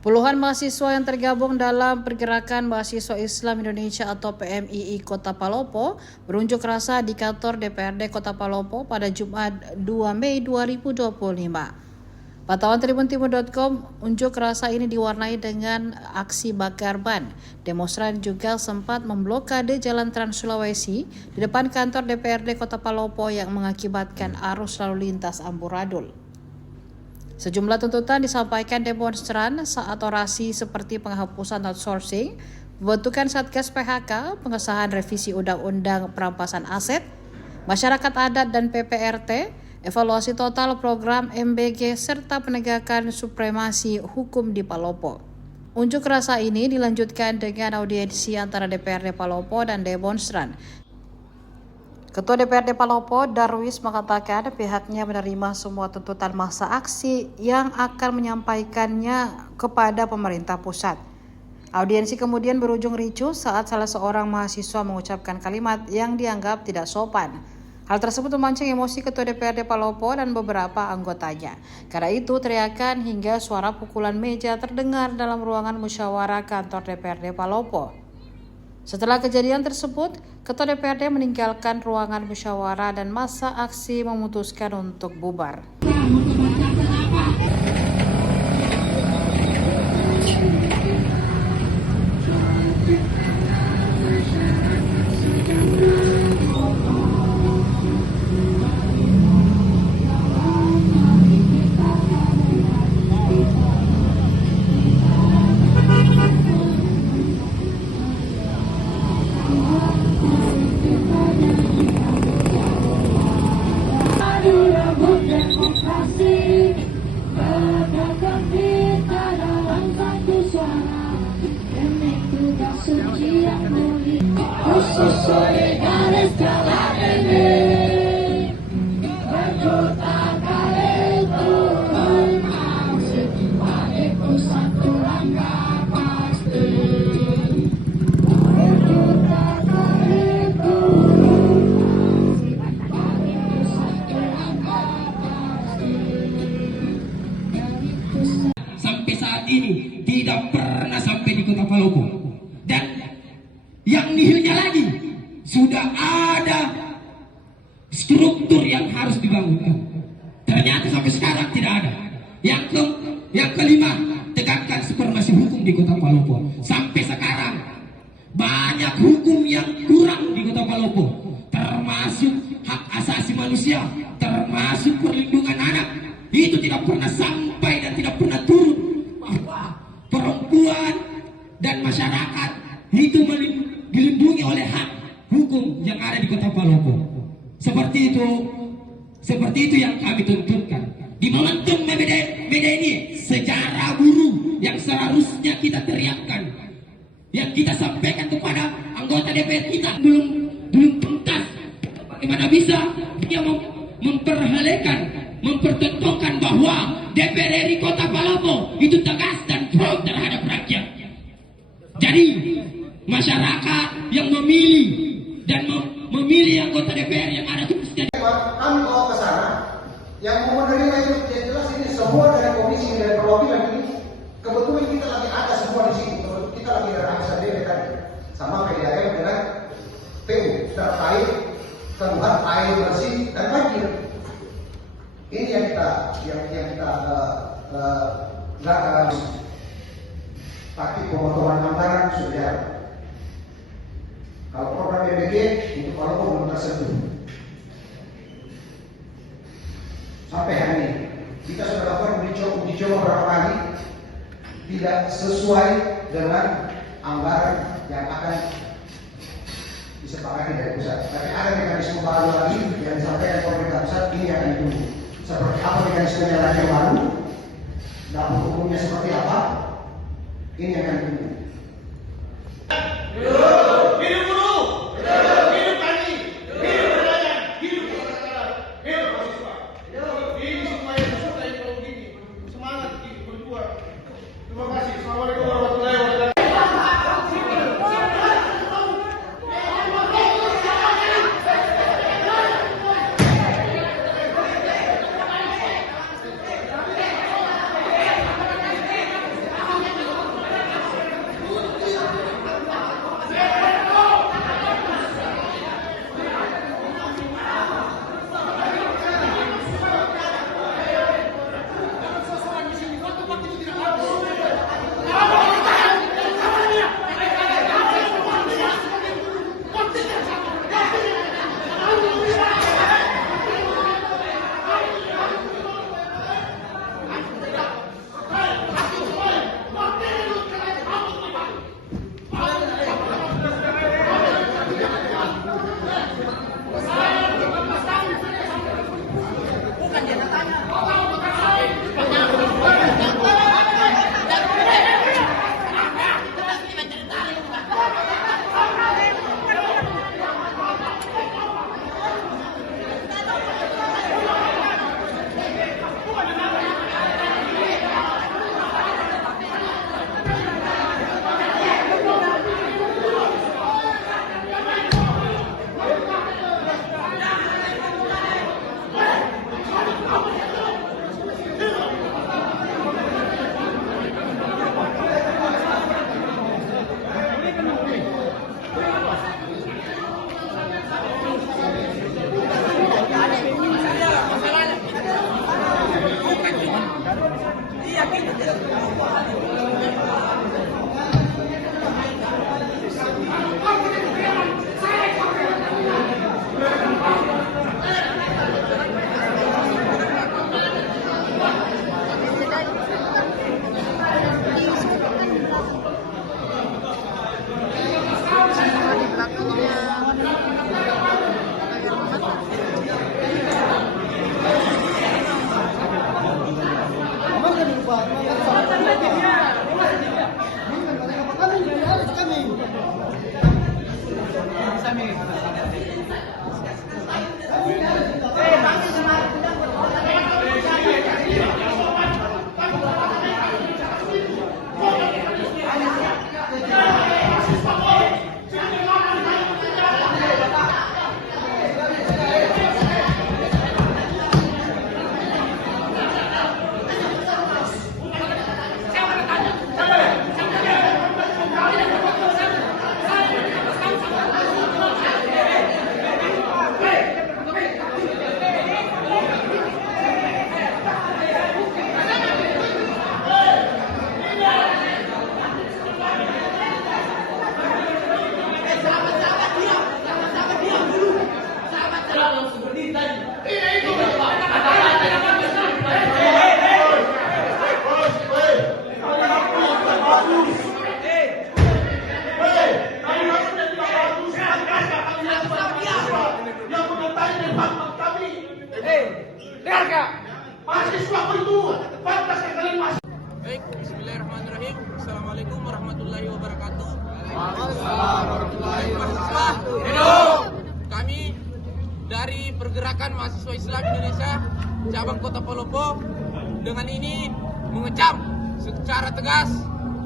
Puluhan mahasiswa yang tergabung dalam Pergerakan Mahasiswa Islam Indonesia atau PMII Kota Palopo berunjuk rasa di kantor DPRD Kota Palopo pada Jumat 2 Mei 2025. Pantauan tribuntimur.com, unjuk rasa ini diwarnai dengan aksi bakar ban. Demonstran juga sempat memblokade Jalan Trans Sulawesi di depan kantor DPRD Kota Palopo yang mengakibatkan arus lalu lintas amburadul. Sejumlah tuntutan disampaikan demonstran saat orasi seperti penghapusan outsourcing, pembentukan Satgas PHK, pengesahan revisi Undang-Undang Perampasan Aset, Masyarakat Adat dan PPRT, evaluasi total program MBG, serta penegakan supremasi hukum di Palopo. Unjuk rasa ini dilanjutkan dengan audiensi antara DPRD Palopo dan demonstran. Ketua DPRD Palopo, Darwis, mengatakan pihaknya menerima semua tuntutan masa aksi yang akan menyampaikannya kepada pemerintah pusat. Audiensi kemudian berujung ricuh saat salah seorang mahasiswa mengucapkan kalimat yang dianggap tidak sopan. Hal tersebut memancing emosi Ketua DPRD Palopo dan beberapa anggotanya. Karena itu, teriakan hingga suara pukulan meja terdengar dalam ruangan musyawarah kantor DPRD Palopo. Setelah kejadian tersebut, Ketua DPRD meninggalkan ruangan musyawarah dan masa aksi memutuskan untuk bubar. Sampai saat ini tidak pernah sampai di Kota Palopo. Dan yang nihilnya lagi, sudah ada struktur yang harus dibangun. Ternyata sampai sekarang tidak ada. Yang kelima, tegakkan supremasi hukum di Kota Palopo. Sampai sekarang banyak hukum yang kurang di Kota Palopo, termasuk hak asasi manusia, termasuk perlindungan anak. Itu tidak pernah sampai dan tidak pernah turun bahwa perempuan dan masyarakat itu dilindungi oleh hak hukum yang ada di Kota Palopo. Seperti itu yang kami tuntutkan. Di momentum beda ini, sejarah buruh yang seharusnya kita teriakkan, yang kita sampaikan kepada anggota DPR kita belum tuntas. Bagaimana bisa dia mempertontonkan bahwa DPR RI Kota Palopo itu tegas dan pro terhadap rakyat. Jadi masyarakat yang memilih dan memilih anggota DPR yang ada tulisnya. Kami bawa ke sana, yang mau menerima itu jelas ini semua dari komisi dari perwakilan ini. Kebetulan kita lagi ada semua di sini. Kita lagi ada ASD kan, sama PDAM dengan PU terkait keluar air bersih dan banjir. Ini yang kita tapi pemotongan anggaran sudah. Kalau program BBG itu kalau belum tersentuh. Sampai hari ini kita sudah lakukan uji coba berapa kali, tidak sesuai dengan anggaran yang akan disepakati dari pusat. Tapi ada mekanisme baru lagi yang disampaikan pemerintah pusat, ini akan ditunggu. Seperti apa mekanismenya lagi yang baru, dapur hukumnya seperti apa, ini akan ditunggu. Hidup buruh, hidup tani, hidup nelayan, hidup masyarakat, hidup mahasiswa. Ini semua yang sudah kalau begini, semangat berjuang. Terima kasih. Assalamualaikum warahmatullahi wabarakatuh. Baik, bismillahirrahmanirrahim. Assalamualaikum warahmatullahi wabarakatuh. Kami dari Pergerakan Mahasiswa Islam Indonesia cabang Kota Palopo dengan ini mengecam secara tegas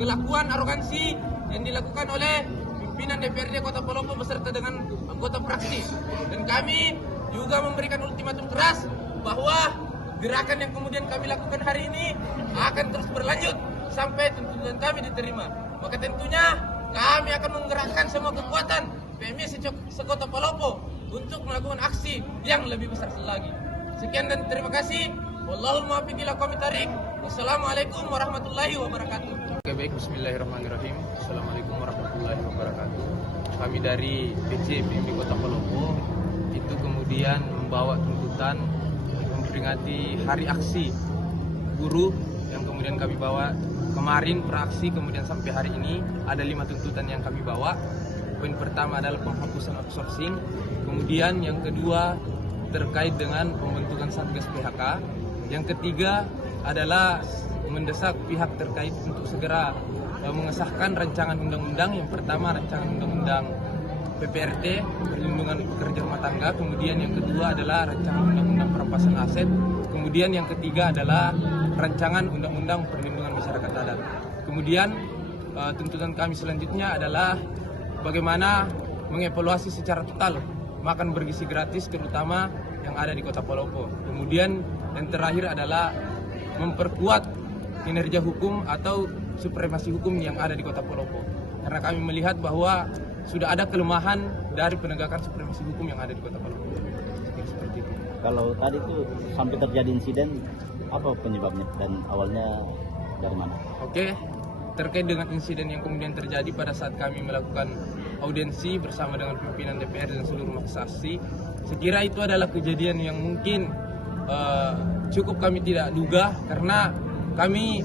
kelakuan arogansi yang dilakukan oleh pimpinan DPRD Kota Palopo beserta dengan anggota fraksi. Dan kami juga memberikan ultimatum keras bahwa gerakan yang kemudian kami lakukan hari ini akan terus berlanjut sampai tuntutan kami diterima. Maka tentunya kami akan menggerakkan semua kekuatan PMI sekota Palopo untuk melakukan aksi yang lebih besar lagi. Sekian dan terima kasih. Wallahul muwaffiq ila aqwamit thariq. Wassalamualaikum warahmatullahi wabarakatuh. Oke, baik, bismillahirrahmanirrahim. Assalamualaikum warahmatullahi wabarakatuh. Kami dari PC PMI Kota Palopo itu kemudian membawa tuntutan memperingati hari aksi buruh yang kemudian kami bawa kemarin peraksi, kemudian sampai hari ini ada 5 tuntutan yang kami bawa. Poin pertama adalah penghapusan outsourcing, kemudian yang kedua terkait dengan pembentukan Satgas PHK, yang ketiga adalah mendesak pihak terkait untuk segera mengesahkan rancangan undang-undang. Yang pertama rancangan undang-undang PPRT, perlindungan pekerja rumah tangga, kemudian yang kedua adalah rancangan undang-undang perampasan aset, kemudian yang ketiga adalah rancangan undang-undang perlindungan masyarakat adat. Kemudian tuntutan kami selanjutnya adalah bagaimana mengevaluasi secara total makan bergizi gratis terutama yang ada di Kota Palopo. Kemudian yang terakhir adalah memperkuat kinerja hukum atau supremasi hukum yang ada di Kota Palopo. Karena kami melihat bahwa sudah ada kelemahan dari penegakan supremasi hukum yang ada di Kota Palopo. Seperti itu. Kalau tadi itu sampai terjadi insiden, apa penyebabnya dan awalnya dari mana? Oke, terkait dengan insiden yang kemudian terjadi pada saat kami melakukan audiensi bersama dengan pimpinan DPR dan seluruh saksi, sekira itu adalah kejadian yang mungkin cukup kami tidak duga, karena kami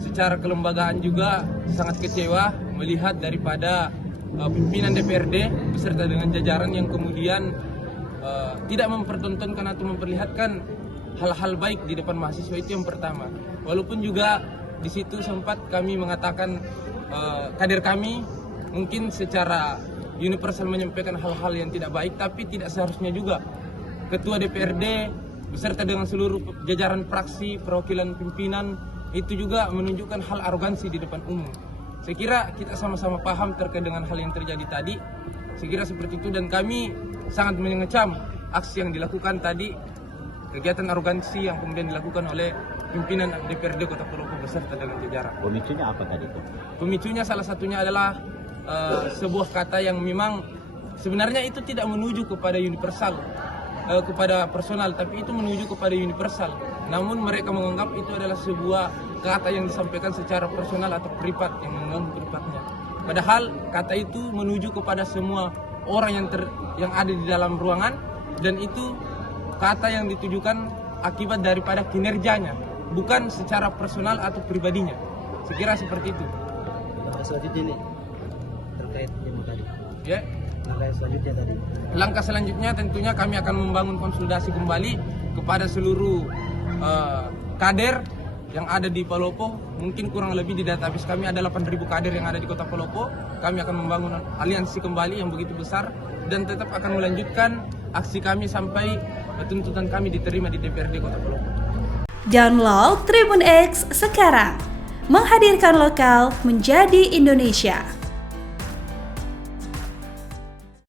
secara kelembagaan juga sangat kecewa melihat daripada pimpinan DPRD beserta dengan jajaran yang kemudian tidak mempertontonkan atau memperlihatkan hal-hal baik di depan mahasiswa. Itu yang pertama. Walaupun juga di situ sempat kami mengatakan kader kami mungkin secara universal menyampaikan hal-hal yang tidak baik, tapi tidak seharusnya juga ketua DPRD beserta dengan seluruh jajaran fraksi perwakilan pimpinan itu juga menunjukkan hal arogansi di depan umum. Saya kira kita sama-sama paham terkait dengan hal yang terjadi tadi. Saya kira seperti itu, dan kami sangat mengecam aksi yang dilakukan tadi, kegiatan arogansi yang kemudian dilakukan oleh pimpinan DPRD Kota Palopo beserta dengan jajaran. Pemicunya apa tadi itu? Pemicunya salah satunya adalah sebuah kata yang memang sebenarnya itu tidak menuju kepada universal, kepada personal, tapi itu menuju kepada universal. namun mereka menganggap itu adalah sebuah kata yang disampaikan secara personal atau privat yang mengganggu privatnya. Padahal kata itu menuju kepada semua orang yang ada di dalam ruangan, dan itu kata yang ditujukan akibat daripada kinerjanya, bukan secara personal atau pribadinya. Sekira seperti itu. Langkah selanjutnya nih terkait demo tadi. Ya. Langkah selanjutnya tentunya kami akan membangun konsolidasi kembali kepada seluruh kader yang ada di Palopo. Mungkin kurang lebih di database kami ada 8.000 kader yang ada di Kota Palopo. Kami akan membangun aliansi kembali yang begitu besar dan tetap akan melanjutkan aksi kami sampai tuntutan kami diterima di DPRD Kota Palopo. Download Tribun X sekarang, menghadirkan lokal menjadi Indonesia.